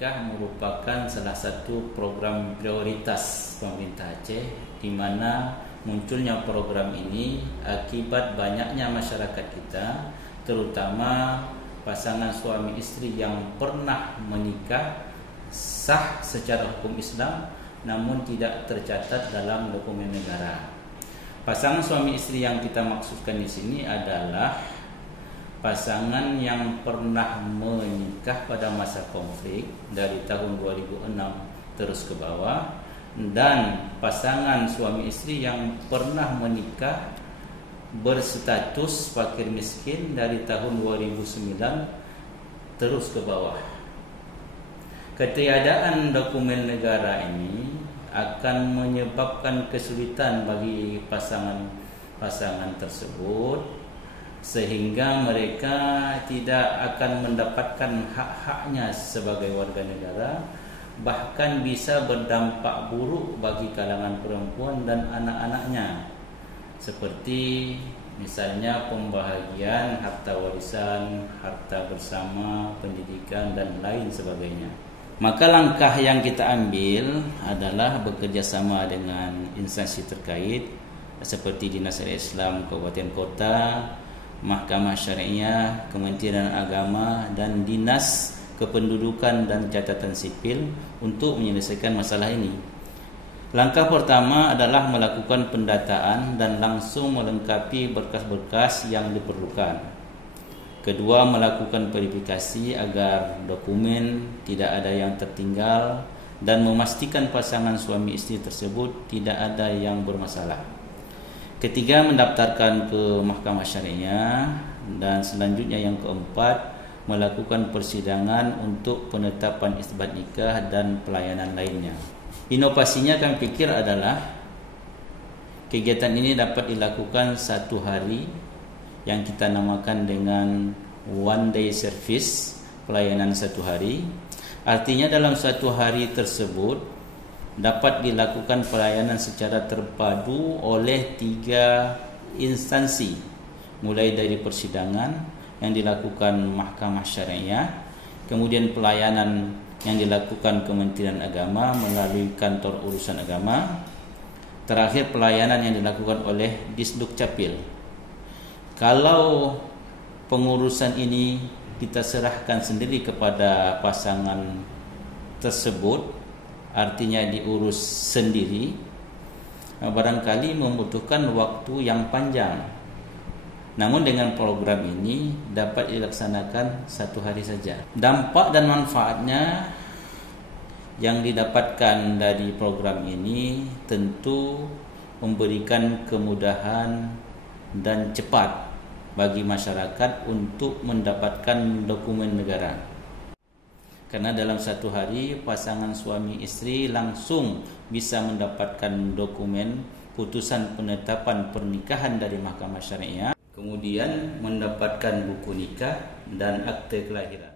nikah merupakan salah satu program prioritas pemerintah Aceh, di mana munculnya program ini akibat banyaknya masyarakat kita, terutama pasangan suami istri yang pernah menikah sah secara hukum Islam namun tidak tercatat dalam dokumen negara. Pasangan suami istri yang kita maksudkan di sini adalah pasangan yang pernah menikah pada masa konflik dari tahun 2006 terus ke bawah, dan pasangan suami istri yang pernah menikah berstatus fakir miskin dari tahun 2009 terus ke bawah. Ketiadaan dokumen negara ini akan menyebabkan kesulitan bagi pasangan tersebut, sehingga mereka tidak akan mendapatkan hak-haknya sebagai warga negara, bahkan bisa berdampak buruk bagi kalangan perempuan dan anak-anaknya, seperti misalnya pembahagian harta warisan, harta bersama, pendidikan dan lain sebagainya. Maka langkah yang kita ambil adalah bekerjasama dengan instansi terkait seperti Dinas Syariah Islam Kabupaten Kota, Mahkamah Syariah, Kementerian Agama dan Dinas Kependudukan dan Catatan Sipil untuk menyelesaikan masalah ini. Langkah pertama adalah melakukan pendataan dan langsung melengkapi berkas-berkas yang diperlukan. Kedua, melakukan verifikasi agar dokumen tidak ada yang tertinggal dan memastikan pasangan suami istri tersebut tidak ada yang bermasalah. Ketiga, mendaftarkan ke Mahkamah Syariah, dan selanjutnya yang keempat, melakukan persidangan untuk penetapan isbat nikah dan pelayanan lainnya. Inovasinya kami pikir adalah kegiatan ini dapat dilakukan satu hari yang kita namakan dengan one day service, pelayanan satu hari. Artinya dalam satu hari tersebut dapat dilakukan pelayanan secara terpadu oleh 3 instansi, mulai dari persidangan yang dilakukan Mahkamah Syariah, kemudian pelayanan yang dilakukan Kementerian Agama melalui Kantor Urusan Agama, terakhir pelayanan yang dilakukan oleh Disduk Capil. Kalau pengurusan ini kita serahkan sendiri kepada pasangan tersebut, artinya diurus sendiri, barangkali membutuhkan waktu yang panjang. Namun dengan program ini dapat dilaksanakan satu hari saja. Dampak dan manfaatnya yang didapatkan dari program ini tentu memberikan kemudahan dan cepat bagi masyarakat untuk mendapatkan dokumen negara. Karena dalam satu hari pasangan suami istri langsung bisa mendapatkan dokumen putusan penetapan pernikahan dari Mahkamah Syariah, kemudian mendapatkan buku nikah dan akte kelahiran.